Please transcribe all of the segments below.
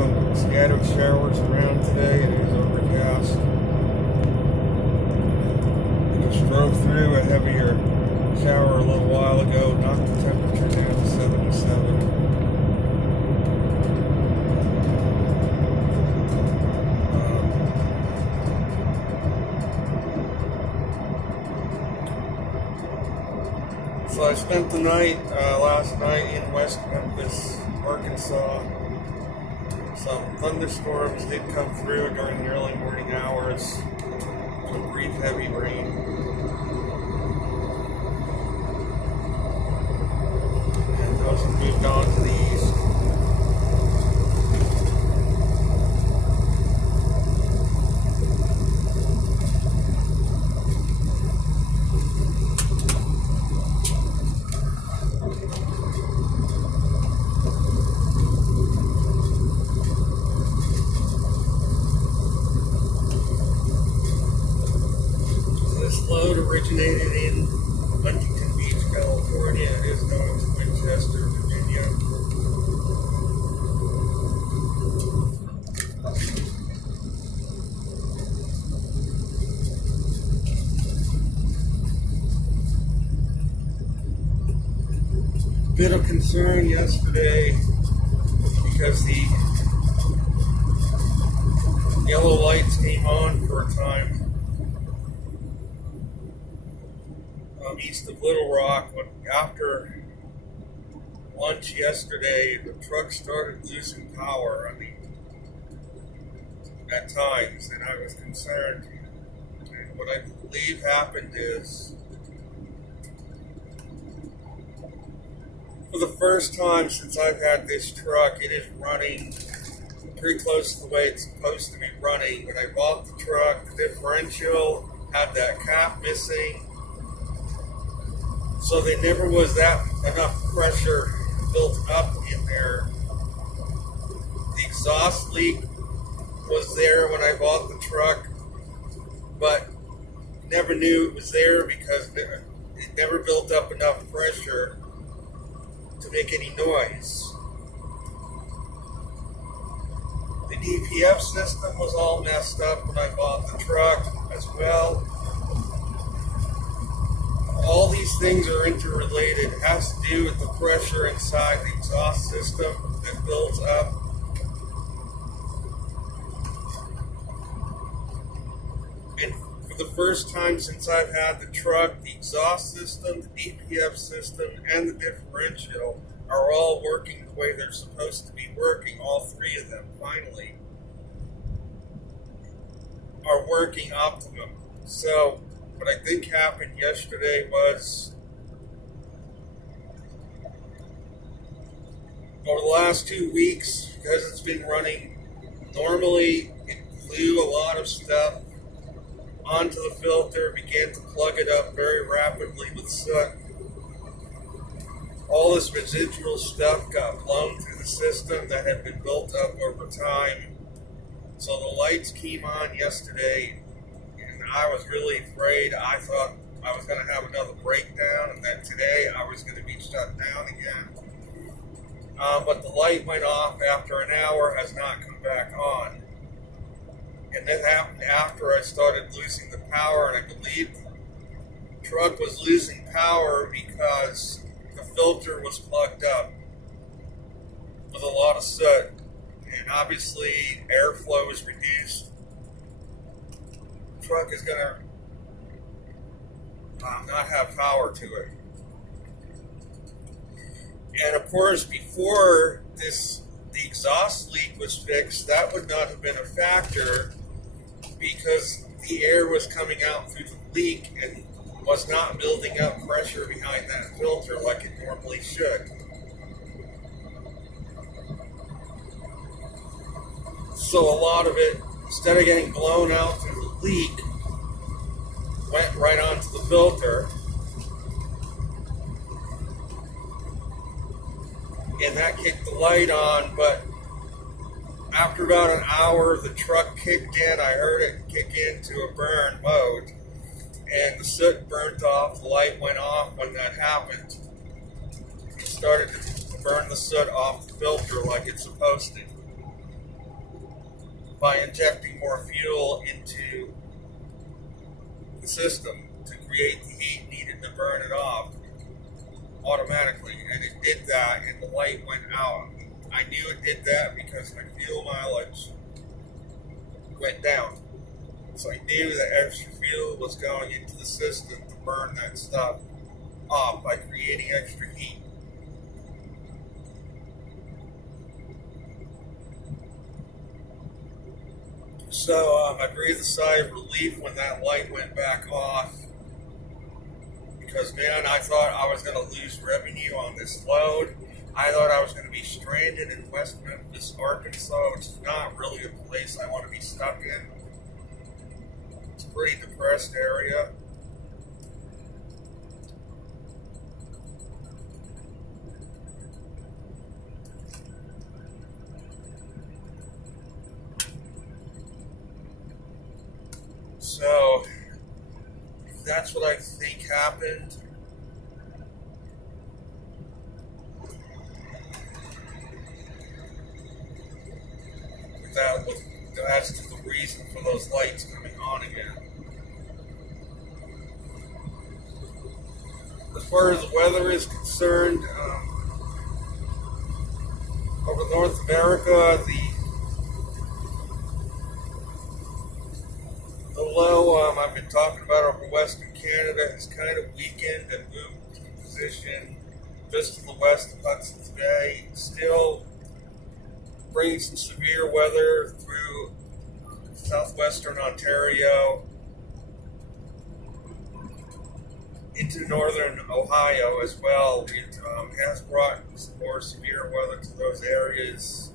some scattered showers around today. It is overcast. I just drove through a heavier shower a little while ago, knocked the temperature down to 77. So I spent the night, last night in West Memphis, Arkansas. Some thunderstorms did come through during the early morning hours. Some brief heavy rain. And those have moved on to the east. This load originated in Huntington Beach, California. It is going to Winchester, Virginia. Bit of concern yesterday because the yellow lights came on for a time east of Little Rock. But after lunch yesterday, the truck started losing power at times, and I was concerned. And what I believe happened is, for the first time since I've had this truck, it is running pretty close to the way it's supposed to be running. When I bought the truck, the differential had that cap missing, so there never was enough pressure built up in there. The exhaust leak was there when I bought the truck, but never knew it was there because it never built up enough pressure to make any noise. The DPF system was all messed up when I bought the truck as well. All these things are interrelated. It has to do with the pressure inside the exhaust system that builds up. And for the first time since I've had the truck, the exhaust system, the DPF system, and the differential are all working the way they're supposed to be working. All three of them, finally, are working optimum. So what I think happened yesterday was, over the last 2 weeks, because it's been running normally, it blew a lot of stuff onto the filter, began to plug it up very rapidly with soot. All this residual stuff got blown through the system that had been built up over time. So the lights came on yesterday, and I was really afraid. I thought I was going to have another breakdown, and then today I was going to be shut down again. But the light went off after an hour, has not come back on. And that happened after I started losing the power, and I believe the truck was losing power because the filter was plugged up with a lot of soot. And obviously airflow is reduced. The truck is going to not have power to it. And of course, before the exhaust leak was fixed, that would not have been a factor because the air was coming out through the leak and was not building up pressure behind that filter like it normally should. So a lot of it, instead of getting blown out through the leak, went right onto the filter. And that kicked the light on, but after about an hour, the truck kicked in. I heard it kick into a burn mode, and the soot burnt off. The light went off when that happened. It started to burn the soot off the filter like it's supposed to. by injecting more fuel into the system to create the heat needed to burn it off automatically. And it did that, and the light went out. I knew it did that because my fuel mileage went down. So I knew that extra fuel was going into the system to burn that stuff off by creating extra heat. So I breathed a sigh of relief when that light went back off, because man, I thought I was going to lose revenue on this load. I thought I was going to be stranded in West Memphis, Arkansas, which is not really a place I want to be stuck in. It's a pretty depressed area. So that's what I think happened. That's the reason for those lights coming on again. As far as the weather is concerned, over North America, the low I've been talking about over Western Canada has kind of weakened and moved to a position just to the west of Hudson's Bay, still bringing some severe weather through southwestern Ontario into northern Ohio as well. It has brought some more severe weather to those areas.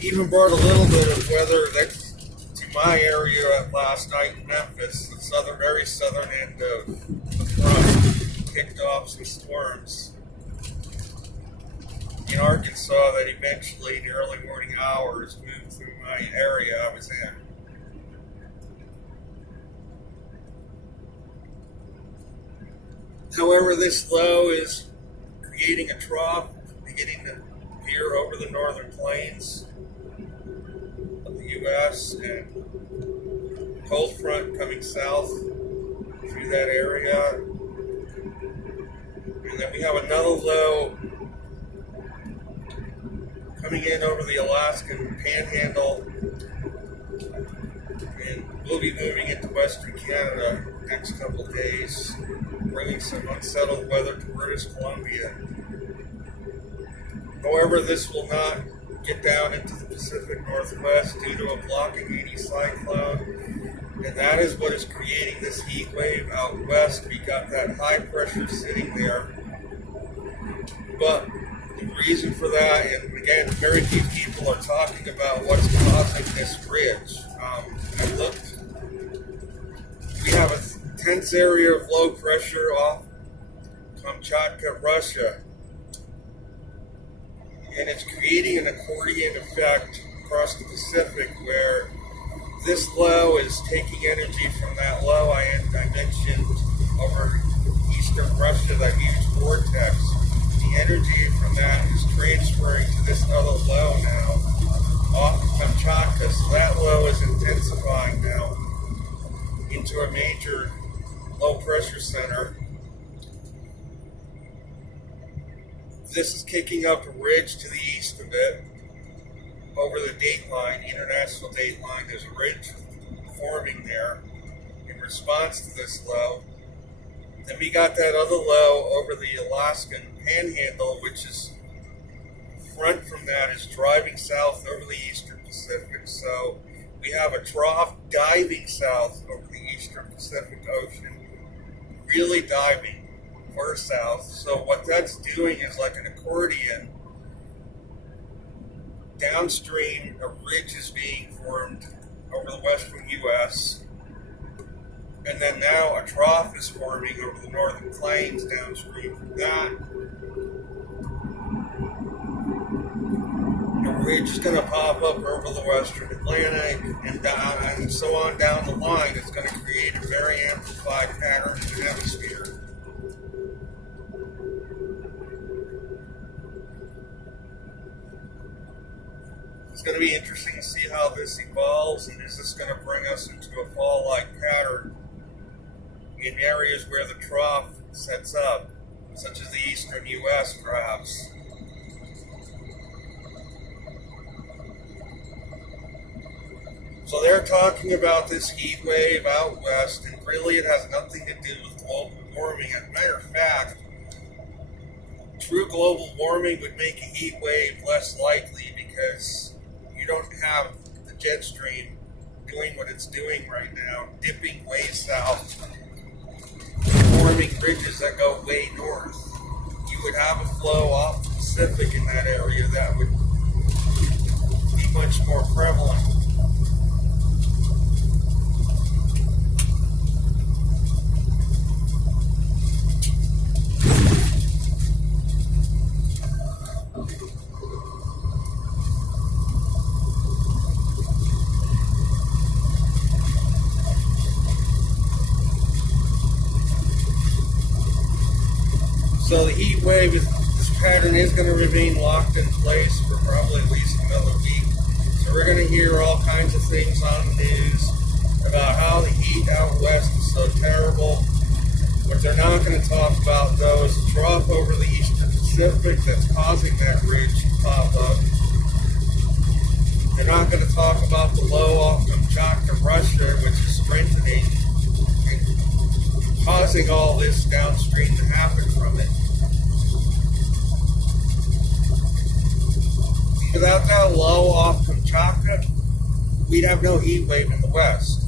Even brought a little bit of weather to my area last night in Memphis, the very southern end of the front, kicked off some storms in Arkansas that eventually, in the early morning hours, moved through my area I was in. However, this low is creating a trough beginning to appear over the northern plains of the U.S. and cold front coming south through that area. And then we have another low coming in over the Alaskan Panhandle, and we'll be moving into Western Canada next couple of days, bringing some unsettled weather to British Columbia. However, this will not get down into the Pacific Northwest due to a blocking anticyclone, and that is what is creating this heat wave out west. We got that high pressure sitting there, but the reason for that, and again, very few people are talking about what's causing this ridge. I looked. We have a tense area of low pressure off Kamchatka, Russia, and it's creating an accordion effect across the Pacific where this low is taking energy from that low I mentioned over eastern Russia, that huge vortex. The energy from that is transferring to this other low now off of Kamchatka, so that low is intensifying now into a major low pressure center. This is kicking up a ridge to the east of it over the date line, international date line. There's a ridge forming there in response to this low. Then we got that other low over the Alaskan Panhandle, which is front from that is driving south over the eastern Pacific. So we have a trough diving south over the eastern Pacific Ocean, really diving far south. So what that's doing is like an accordion. Downstream, a ridge is being formed over the western U.S., and then now a trough is forming over the northern plains downstream from that. A ridge is going to pop up over the western Atlantic and so on down the line. It's going to create a very amplified pattern in the hemisphere. It's going to be interesting to see how this evolves, and is this going to bring us into a fall-like pattern in areas where the trough sets up, such as the eastern U.S., perhaps. So they're talking about this heat wave out west, and really it has nothing to do with global warming. As a matter of fact, true global warming would make a heat wave less likely because you don't have the jet stream doing what it's doing right now, dipping way south, forming ridges that go way north. You would have a flow off the Pacific in that area that would be much more prevalent. So the heat wave, this pattern is going to remain locked in place for probably at least another week. So we're going to hear all kinds of things on the news about how the heat out west is so terrible. What they're not going to talk about, though, is the trough over the eastern Pacific that's causing that ridge to pop up. They're not going to talk about the low off Kamchatka, Russia, which is strengthening and causing all this downstream to happen from it. Without that low off Kamchatka, we'd have no heat wave in the west.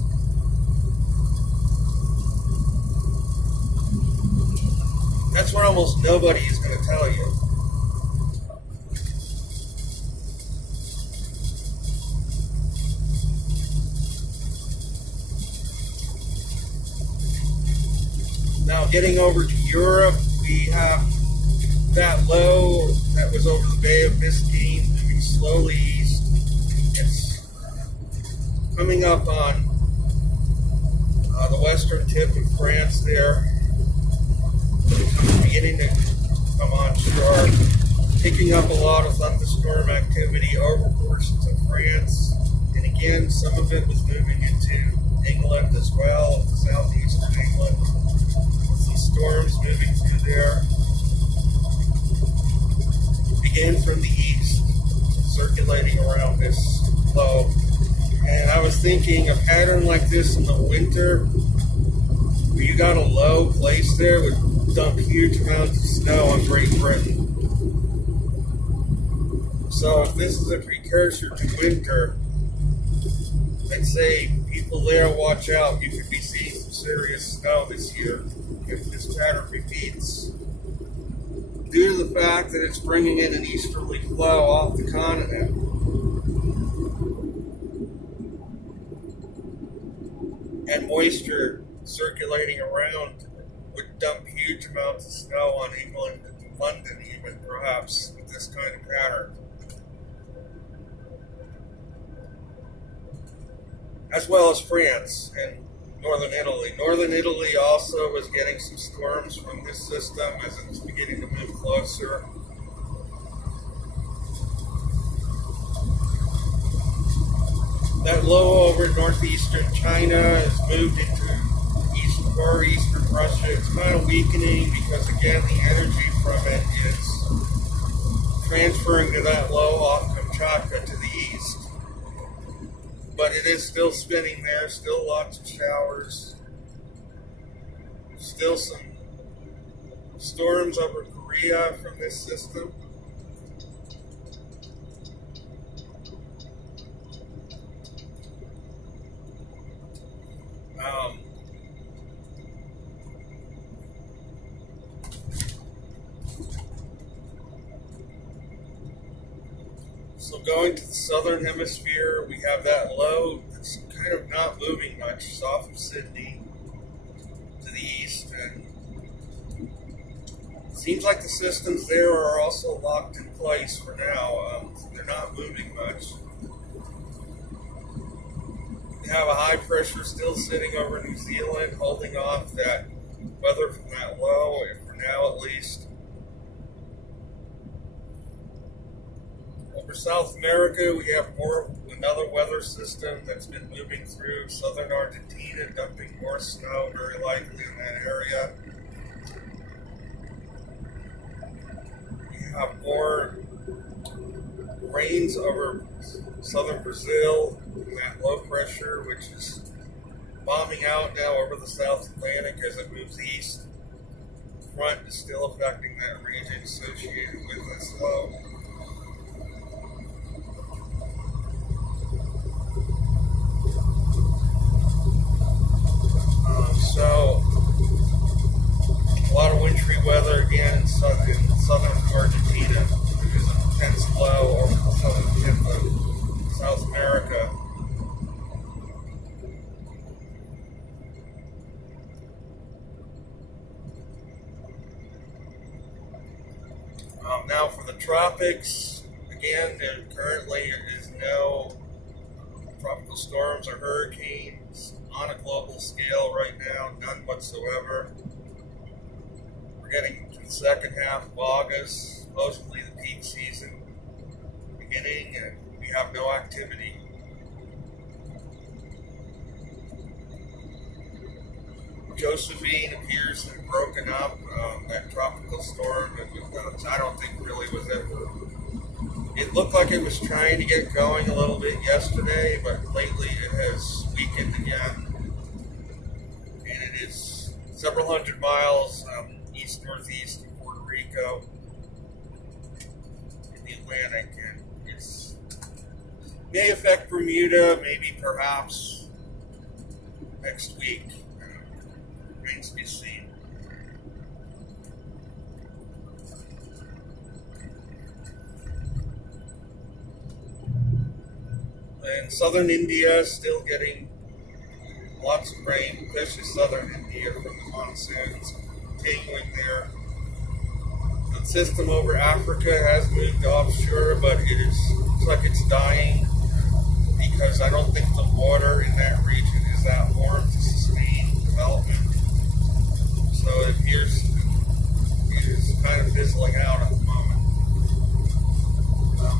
That's what almost nobody is going to tell you. Now, getting over to Europe, we have that low that was over the Bay of Biscayne moving slowly east. It's coming up on the western tip of France there. It's beginning to come on shore, picking up a lot of thunderstorm activity over portions of France. And again, some of it was moving into England as well, southeastern England. Some storms moving through there. Begin from the east, circulating around this low. And I was thinking a pattern like this in the winter, where you got a low place there, would dump huge amounts of snow on Great Britain. So if this is a precursor to winter, I'd say people there, watch out. You could be seeing some serious snow this year if this pattern repeats. Due to the fact that it's bringing in an easterly flow off the continent. And moisture circulating around would dump huge amounts of snow on England and London even, perhaps, with this kind of pattern. As well as France and northern Italy. Northern Italy also was getting some storms from this system as it's beginning to move closer. That low over northeastern China has moved into far eastern Russia. It's kind of weakening because, again, the energy from it is transferring to that low off Kamchatka to the east. But it is still spinning there, still lots of showers, still some storms over Korea from this system. So going to the southern hemisphere, we have that low that's kind of not moving much, south of Sydney to the east, and it seems like the systems there are also locked in place for now. They're not moving much. We have a high pressure still sitting over New Zealand, holding off that weather from that low, for now at least. For South America, we have another weather system that's been moving through southern Argentina, dumping more snow, very likely in that area. We have more rains over southern Brazil, and that low pressure, which is bombing out now over the South Atlantic as it moves east. The front is still affecting that region associated with this low. So, a lot of wintry weather again in southern Argentina. There's an intense low over the southern tip of South America. Now for the tropics, again, there currently is no tropical storms or hurricanes on a global scale right now, none whatsoever. We're getting to the second half of August, supposedly the peak season beginning, and we have no activity. Josephine appears to have broken up. That tropical storm, I don't think really was ever. It looked like it was trying to get going a little bit yesterday, but lately it has weakened again. And it is several hundred miles east-northeast of Puerto Rico in the Atlantic, and it may affect Bermuda, maybe perhaps next week. Remains to be seen. And southern India still getting lots of rain, especially southern India from the monsoons continuing there. The system over Africa has moved offshore, but looks like it's dying because I don't think the water in that region is that warm to sustain development. So it appears it is kind of fizzling out at the moment.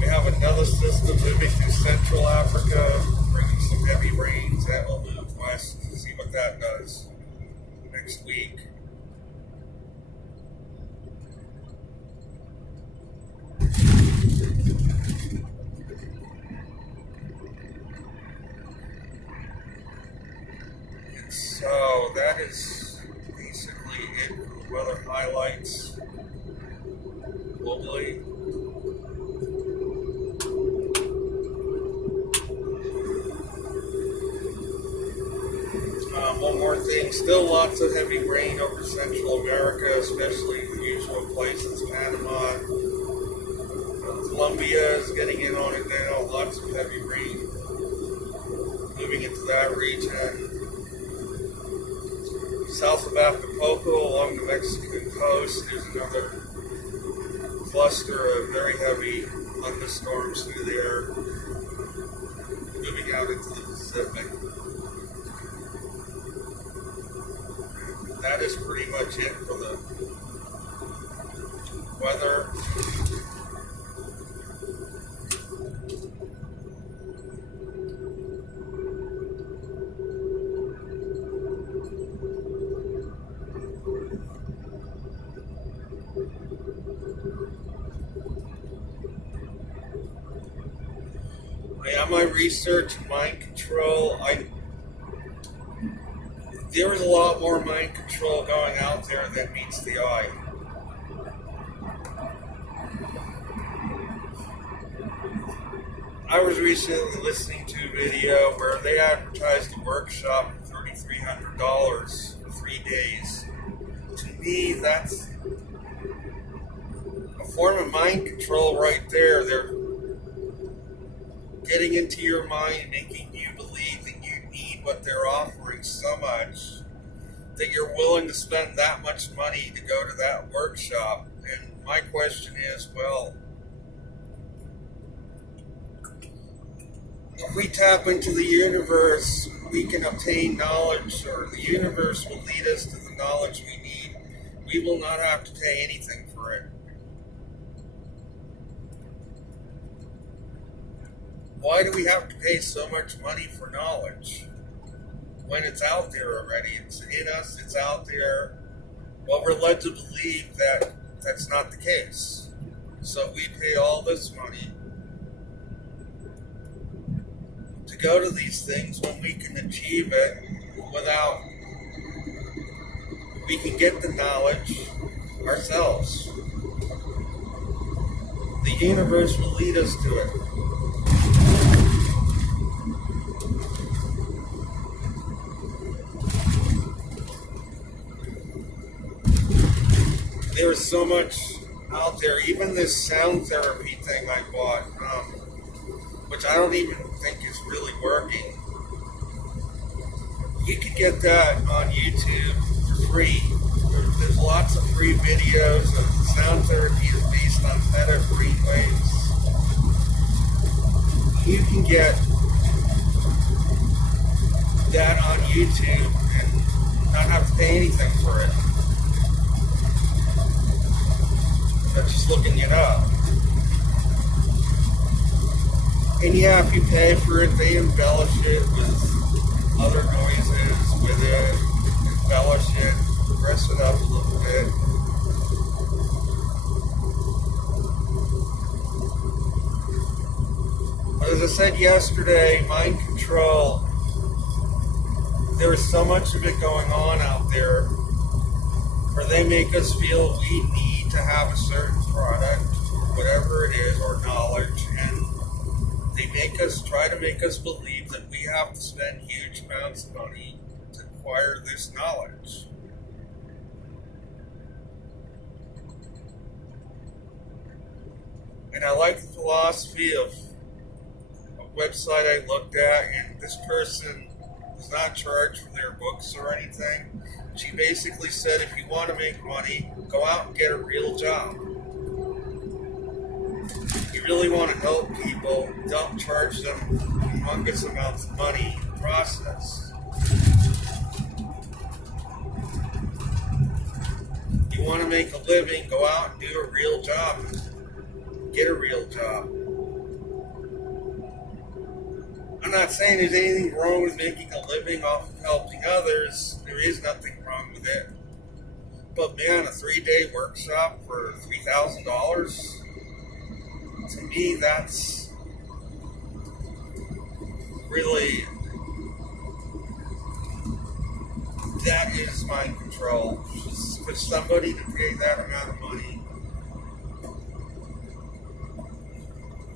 We have another system moving through Central Africa, bringing some heavy rains. That will move west to see what that does next week. And so that is basically it for the weather highlights globally. One more thing, still lots of heavy rain over Central America, especially the usual places, Panama. Colombia is getting in on it now, lots of heavy rain moving into that region. South of Acapulco along the Mexican coast, there's another cluster of very heavy thunderstorms through there, moving out into the Pacific. That is pretty much it for the weather. On my research and mind control, there is a lot more mind control going out there than meets the eye. I was recently listening to a video where they advertised a workshop for $3,300 for 3 days. To me, that's a form of mind control right there. They're getting into your mind, making you believe that you need what they're offering so much that you're willing to spend that much money to go to that workshop. And my question is, well, if we tap into the universe, we can obtain knowledge, or the universe will lead us to the knowledge we need. We will not have to pay anything for it. Why do we have to pay so much money for knowledge when it's out there already? It's in us, it's out there. Well, we're led to believe that that's not the case. So we pay all this money to go to these things when we can achieve it without, we can get the knowledge ourselves. The universe will lead us to it. There's so much out there. Even this sound therapy thing I bought, which I don't even think is really working. You could get that on YouTube for free. There's lots of free videos of sound therapy is based on theta brainwaves. You can get that on YouTube and not have to pay anything for it. Just looking it up. And yeah, if you pay for it, they embellish it with other noises with it, embellish it, dress it up a little bit. But as I said yesterday, mind control, there is so much of it going on out there where they make us feel we need to have a certain product, or whatever it is, or knowledge, and they try to make us believe that we have to spend huge amounts of money to acquire this knowledge. And I like the philosophy of a website I looked at, and this person does not charge for their books or anything. She basically said, if you want to make money, go out and get a real job. If you really want to help people, don't charge them humongous amounts of money in the process. If you want to make a living, go out and do a real job. Get a real job. I'm not saying there's anything wrong with making a living off of helping others. There is nothing wrong with it. But man, a 3-day workshop for $3,000? To me, that's really, that is mind control. For somebody to pay that amount of money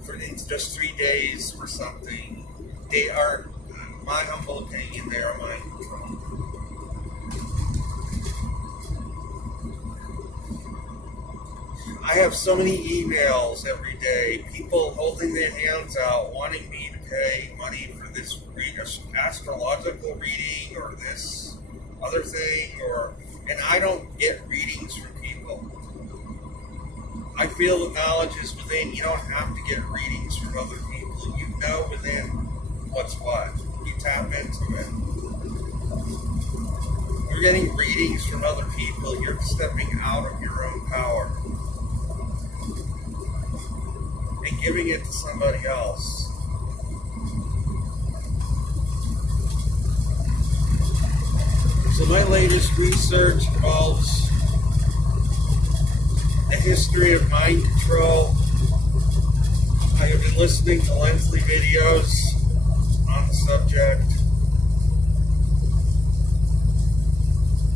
for just 3 days for something, they are, in my humble opinion, they are mind control. I have so many emails every day, people holding their hands out, wanting me to pay money for this astrological reading or this other thing, and I don't get readings from people. I feel that knowledge is within. You don't have to get readings from other people. You know within what's what. You tap into it. You're getting readings from other people. You're stepping out of your own power and giving it to somebody else. So my latest research involves the history of mind control. I have been listening to lengthy videos on the subject.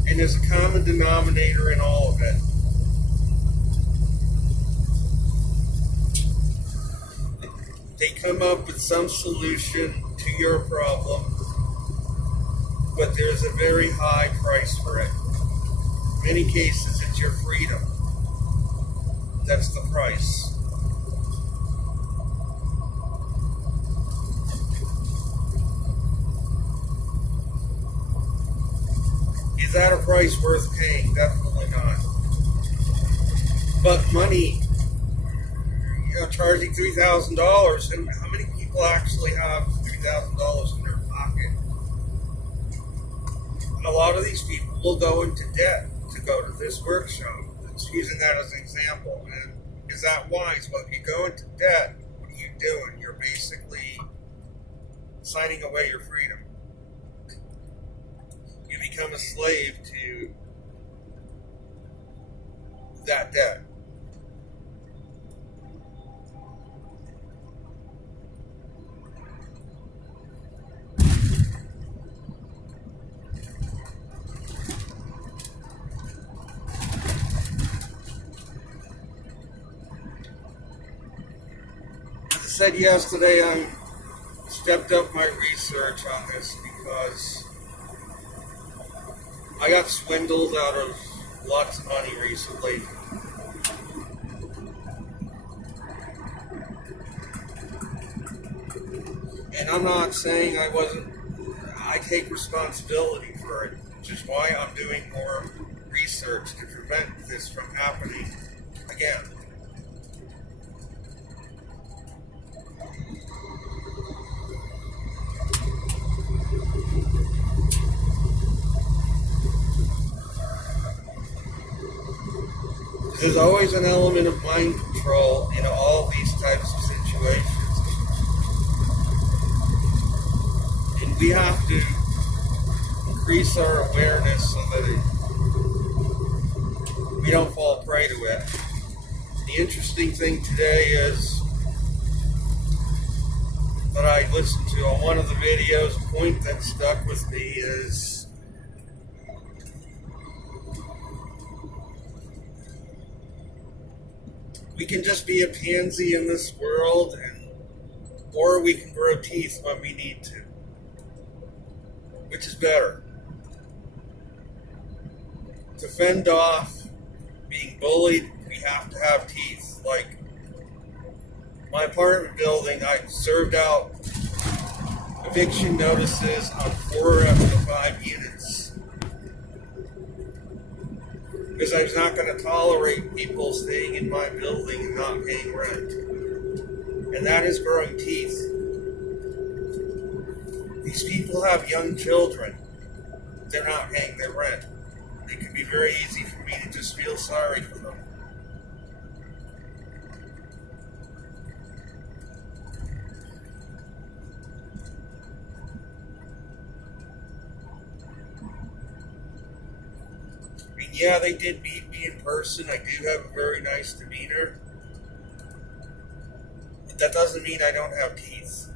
And there's a common denominator in all of it. They come up with some solution to your problem, but there's a very high price for it. In many cases, it's your freedom. That's the price. Is that a price worth paying? Definitely not. But money, charging $3,000, and how many people actually have $3,000 in their pocket? And a lot of these people will go into debt to go to this workshop. It's using that as an example. And is that wise? Well, if you go into debt, what do you doing? You're basically signing away your freedom. You become a slave to that debt. As I said yesterday, I stepped up my research on this because I got swindled out of lots of money recently. And I'm not saying I take responsibility for it, which is why I'm doing more research to prevent this from happening again. There's always an element of mind control in all these types of situations. And we have to increase our awareness so that we don't fall prey to it. The interesting thing today is that I listened to on one of the videos, a point that stuck with me is we can just be a pansy in this world, or we can grow teeth when we need to. Which is better? To fend off being bullied, we have to have teeth. Like my apartment building, I served out eviction notices on 4 of the 5 units. Because I was not going to tolerate people staying in my building and not paying rent. And that is growing teeth. These people have young children. They're not paying their rent. It can be very easy for me to just feel sorry for them. I mean, yeah, they did meet me in person. I do have a very nice demeanor. But that doesn't mean I don't have teeth.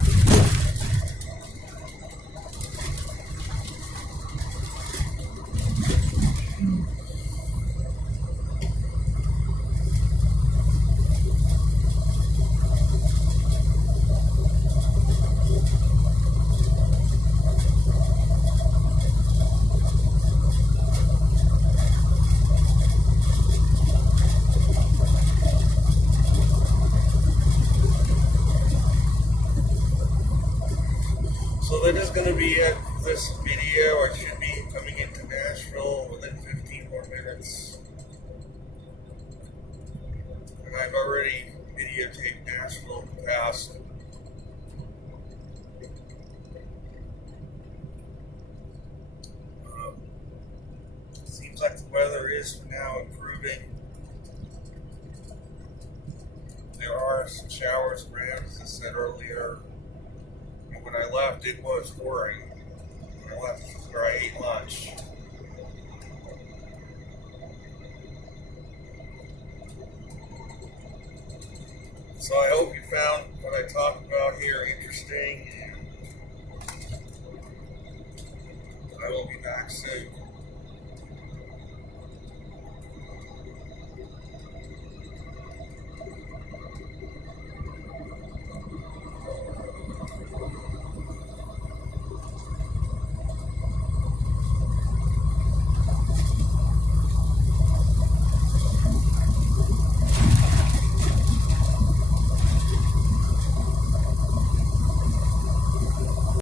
So that is going to be it for this video. I should be coming into Nashville within 15 more minutes. And I've already videotaped Nashville in the past. Seems like the weather is now improving. There are some showers around, as I said earlier. When I left, it was pouring. When I left where I ate lunch. So I hope you found what I talked about here interesting. I will be back soon.